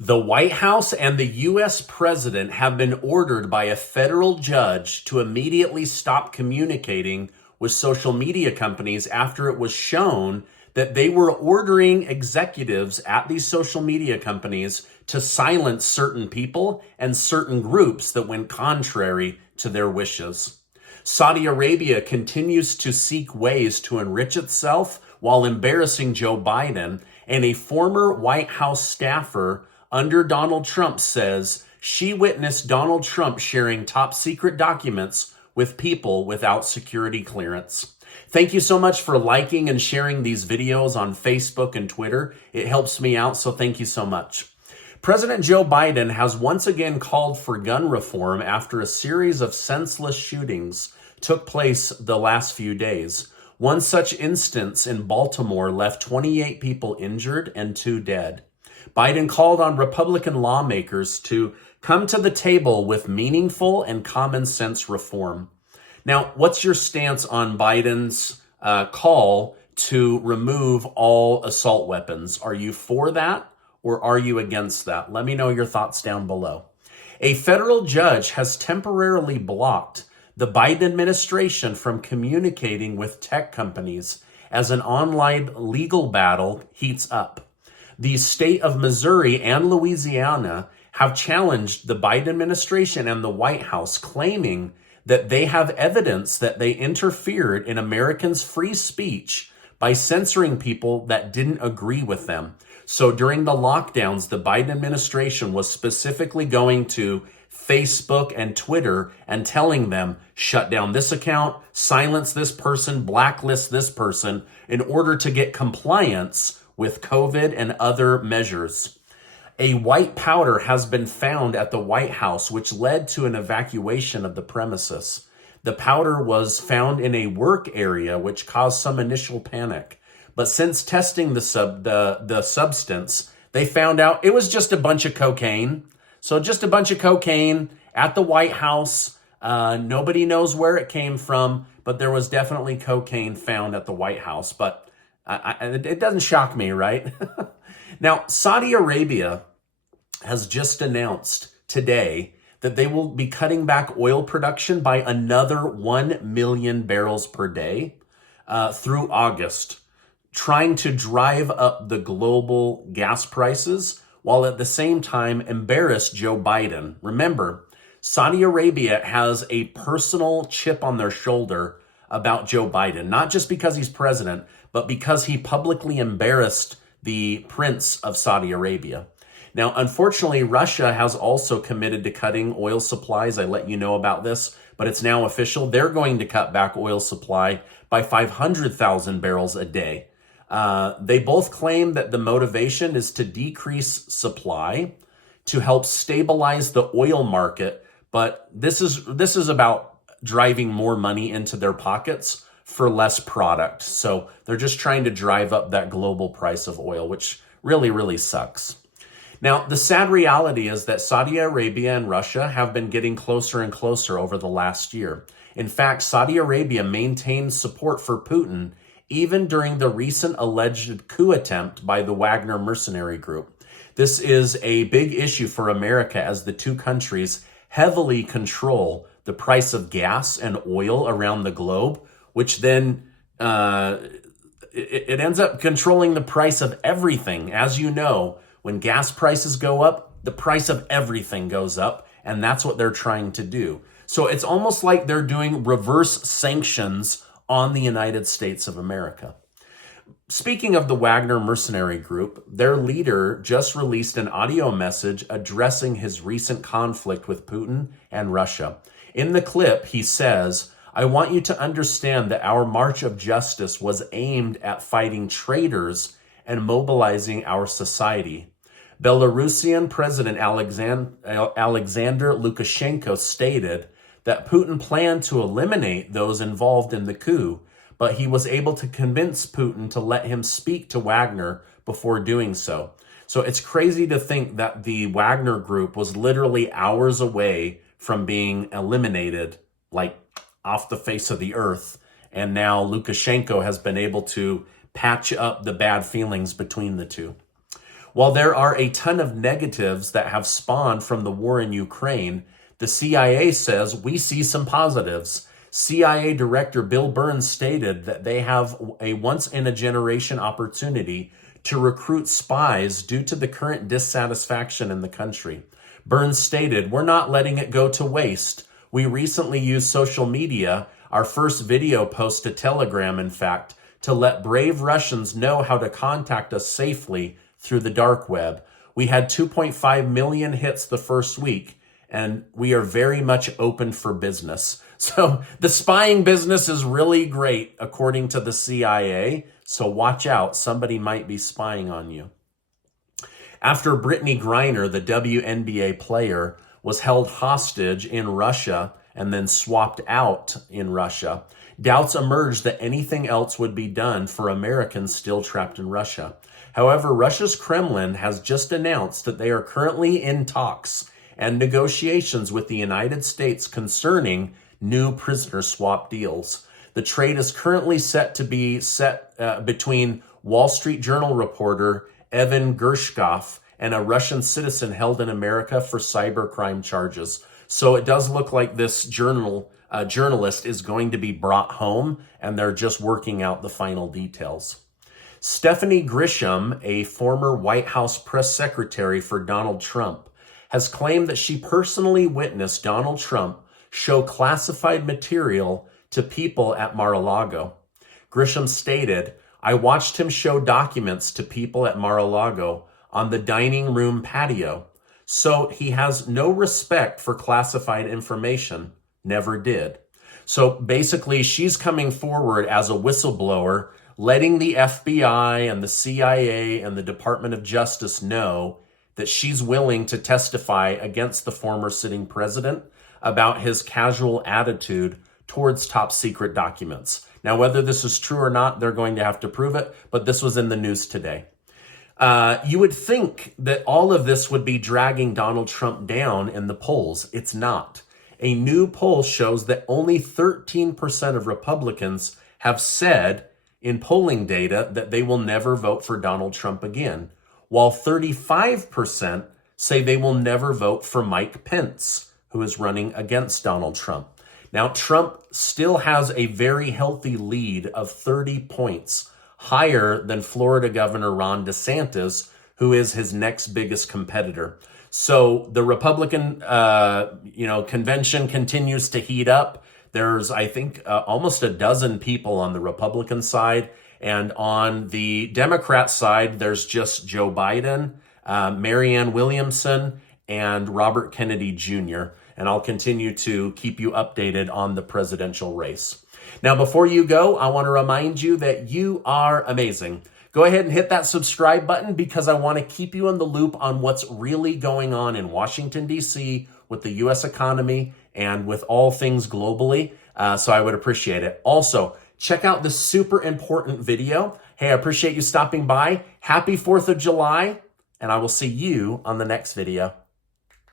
The White House and the U.S. president have been ordered by a federal judge to immediately stop communicating with social media companies after it was shown that they were ordering executives at these social media companies to silence certain people and certain groups that went contrary to their wishes. Saudi Arabia continues to seek ways to enrich itself while embarrassing Joe Biden, and a former White House staffer under Donald Trump says she witnessed Donald Trump sharing top secret documents with people without security clearance. Thank you so much for liking and sharing these videos on Facebook and Twitter. It helps me out, so thank you so much. President Joe Biden has once again called for gun reform after a series of senseless shootings took place the last few days. One such instance in Baltimore left 28 people injured and 2 dead. Biden called on Republican lawmakers to come to the table with meaningful and common sense reform. Now, what's your stance on Biden's call to remove all assault weapons? Are you for that or are you against that? Let me know your thoughts down below. A federal judge has temporarily blocked the Biden administration from communicating with tech companies as an online legal battle heats up. The state of Missouri and Louisiana have challenged the Biden administration and the White House, claiming that they have evidence that they interfered in Americans' free speech by censoring people that didn't agree with them. So during the lockdowns, the Biden administration was specifically going to Facebook and Twitter and telling them, shut down this account, silence this person, blacklist this person, in order to get compliance with COVID and other measures. A white powder has been found at the White House, which led to an evacuation of the premises. The powder was found in a work area, which caused some initial panic. But since testing the substance, they found out it was just a bunch of cocaine. So just a bunch of cocaine at the White House. Nobody knows where it came from, but there was definitely cocaine found at the White House. But it doesn't shock me, right? Now, Saudi Arabia has just announced today that they will be cutting back oil production by another 1 million barrels per day through August, trying to drive up the global gas prices while at the same time embarrass Joe Biden. Remember, Saudi Arabia has a personal chip on their shoulder about Joe Biden, not just because he's president, but because he publicly embarrassed the Prince of Saudi Arabia. Now, unfortunately, Russia has also committed to cutting oil supplies. I let you know about this, but it's now official. They're going to cut back oil supply by 500,000 barrels a day. They both claim that the motivation is to decrease supply to help stabilize the oil market, but this is about driving more money into their pockets for less product. So they're just trying to drive up that global price of oil, which really, really sucks. Now, the sad reality is that Saudi Arabia and Russia have been getting closer and closer over the last year. In fact, Saudi Arabia maintained support for Putin even during the recent alleged coup attempt by the Wagner mercenary group. This is a big issue for America as the two countries heavily control the price of gas and oil around the globe, which then it ends up controlling the price of everything. As you know, when gas prices go up, the price of everything goes up, and that's what they're trying to do. So it's almost like they're doing reverse sanctions on the United States of America. Speaking of the Wagner mercenary group, their leader just released an audio message addressing his recent conflict with Putin and Russia. In the clip, he says, "I want you to understand that our march of justice was aimed at fighting traitors and mobilizing our society." Belarusian President Alexander Lukashenko stated that Putin planned to eliminate those involved in the coup, but he was able to convince Putin to let him speak to Wagner before doing so. So it's crazy to think that the Wagner group was literally hours away from being eliminated, like off the face of the earth. And now Lukashenko has been able to patch up the bad feelings between the two. While there are a ton of negatives that have spawned from the war in Ukraine, the CIA says we see some positives. CIA Director Bill Burns stated that they have a once-in-a-generation opportunity to recruit spies due to the current dissatisfaction in the country. Burns stated, "We're not letting it go to waste. We recently used social media, our first video post to Telegram, in fact, to let brave Russians know how to contact us safely through the dark web. We had 2.5 million hits the first week, and we are very much open for business." So the spying business is really great, according to the CIA. So watch out, somebody might be spying on you. After Brittany Griner, the WNBA player, was held hostage in Russia and then swapped out in Russia, doubts emerged that anything else would be done for Americans still trapped in Russia. However, Russia's Kremlin has just announced that they are currently in talks and negotiations with the United States concerning new prisoner swap deals. The trade is currently set to be between Wall Street Journal reporter Evan Gershkov and a Russian citizen held in America for cybercrime charges. So it does look like this journalist is going to be brought home, and they're just working out the final details. Stephanie Grisham, a former White House press secretary for Donald Trump, has claimed that she personally witnessed Donald Trump show classified material to people at Mar-a-Lago. Grisham stated, "I watched him show documents to people at Mar-a-Lago on the dining room patio. So he has no respect for classified information, never did." So basically, she's coming forward as a whistleblower, letting the FBI and the CIA and the Department of Justice know that she's willing to testify against the former sitting president about his casual attitude towards top secret documents. Now, whether this is true or not, they're going to have to prove it, but this was in the news today. You would think that all of this would be dragging Donald Trump down in the polls. It's not. A new poll shows that only 13% of Republicans have said in polling data that they will never vote for Donald Trump again, while 35% say they will never vote for Mike Pence, who is running against Donald Trump. Now, Trump still has a very healthy lead of 30 points, higher than Florida Governor Ron DeSantis, who is his next biggest competitor. So the Republican, convention continues to heat up. There's, I think, almost a dozen people on the Republican side. And on the Democrat side, there's just Joe Biden, Marianne Williamson, and Robert Kennedy Jr. And I'll continue to keep you updated on the presidential race. Now, before you go, I want to remind you that you are amazing. Go ahead and hit that subscribe button because I want to keep you in the loop on what's really going on in Washington, D.C. with the U.S. economy and with all things globally. So I would appreciate it. Also, check out this super important video. Hey, I appreciate you stopping by. Happy 4th of July, and I will see you on the next video.